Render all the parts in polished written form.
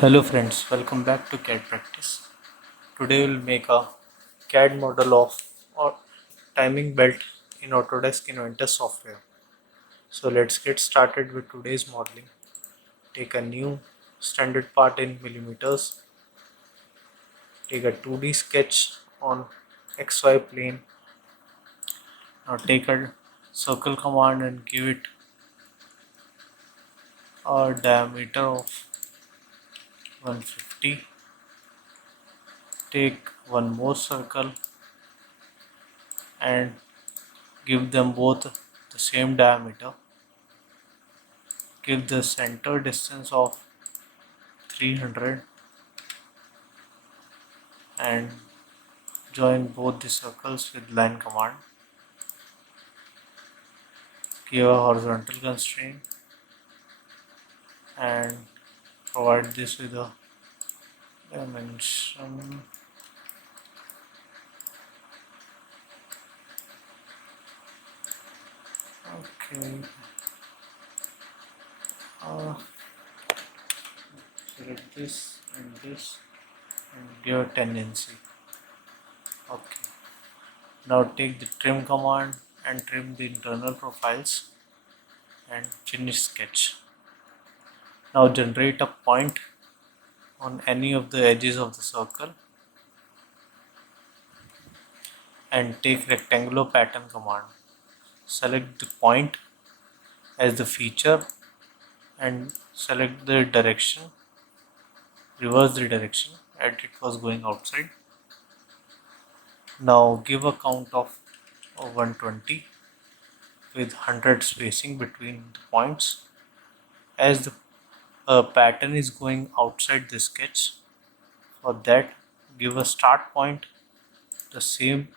Hello friends, welcome back to CAD practice. Today we'll make a CAD model of a timing belt in Autodesk Inventor software. So let's get started with today's modeling. Take a new standard part in millimeters. Take a 2D sketch on XY plane. Now take a circle command and give it a diameter of 150. Take one more circle and give them both the same diameter. Give the center distance of 300 and join both the circles with line command. Give a horizontal constraint and provide this with a dimension. Okay. Select this and give a tendency. Okay. Now take the trim command and trim the internal profiles and finish sketch. Now generate a point on any of the edges of the circle and take rectangular pattern command. Select the point as the feature and select the direction, reverse the direction as it was going outside. Now give a count of 120 with 100 spacing between the points. As the pattern is going outside the sketch, for that give a start point. The same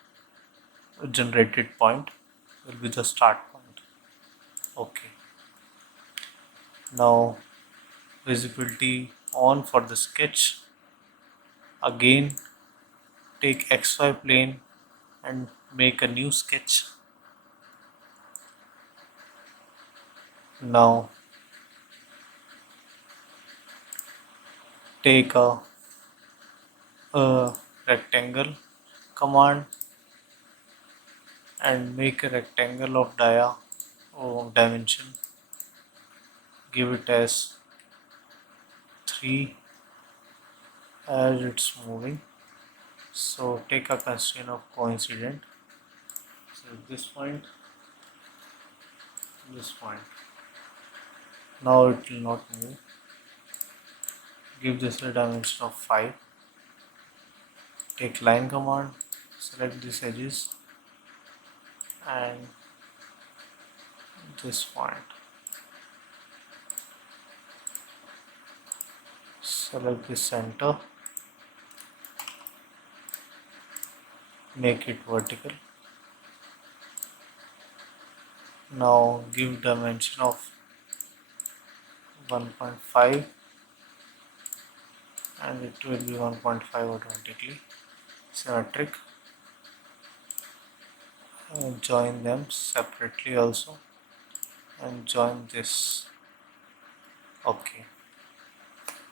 generated point will be the start point. Okay. Now visibility on for the sketch. Again take XY plane and make a new sketch. Now take a rectangle command and make a rectangle of dimension. Give it as 3 as it's moving. So take a constraint of coincident. So this point, this point. Now it will not move. Give this a dimension of 5. Take line command, select these edges and this point. Select the center, make it vertical. Now give dimension of 1.5 and it will be 1.5 automatically. Symmetric. Join them separately also and join this. Okay.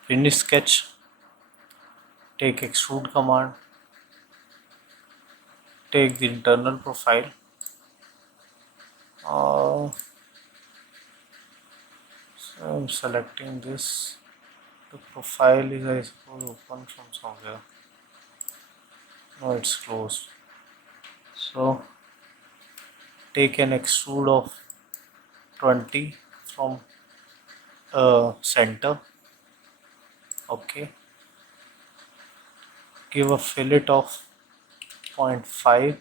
Finish sketch. Take extrude command. Take the internal profile. So I'm selecting this. The profile is, I suppose, open from somewhere. No, it's closed. So take an extrude of 20 from center. Okay. Give a fillet of 0.5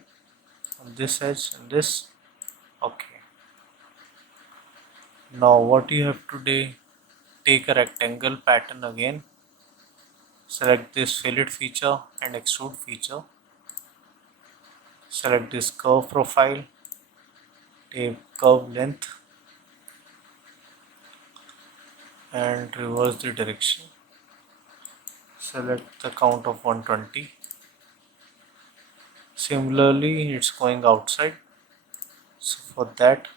on this edge and this. Okay. Now what you have to do, take a rectangle pattern again. Select this fillet feature and extrude feature. Select this curve profile. Take curve length and reverse the direction. Select the count of 120. Similarly, it's going outside. So for that,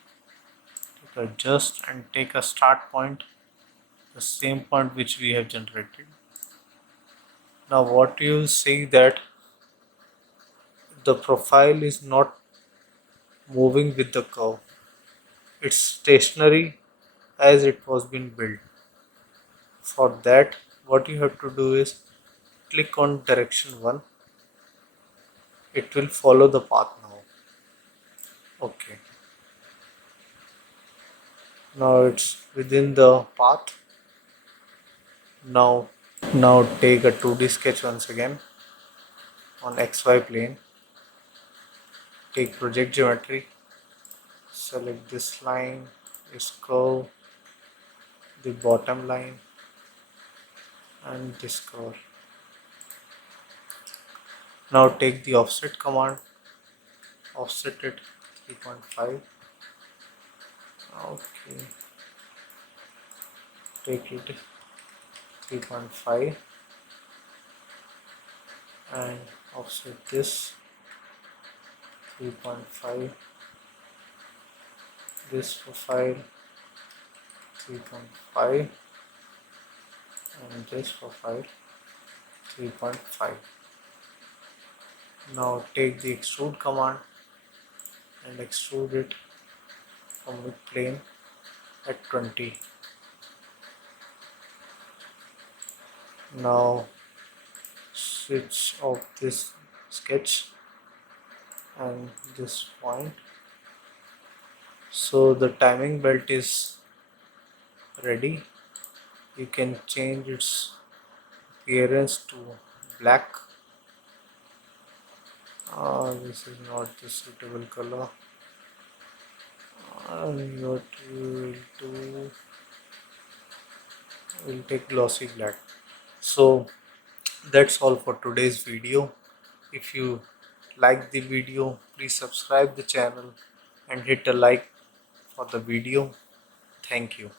adjust and take a start point, the same point which we have generated. Now what you see that the profile is not moving with the curve. It's stationary as it was been built. For that, what you have to do is click on direction 1. It will follow the path now. Okay. Now it's within the path. Now take a 2D sketch once again on XY plane. Take project geometry. Select this line, this curve, the bottom line, and this curve. Now take the offset command. Offset it 3.5. Okay. Take it 3.5 and offset this 3.5, this profile 3.5 and this profile 3.5. Now take the extrude command and extrude it from mid plane at 20. Now switch off this sketch and this point. So the timing belt is ready. You can change its appearance to black. This is not the suitable color. What we will take glossy black. So that's all for today's video. If you like the video, please subscribe the channel and hit a like for the video. Thank you.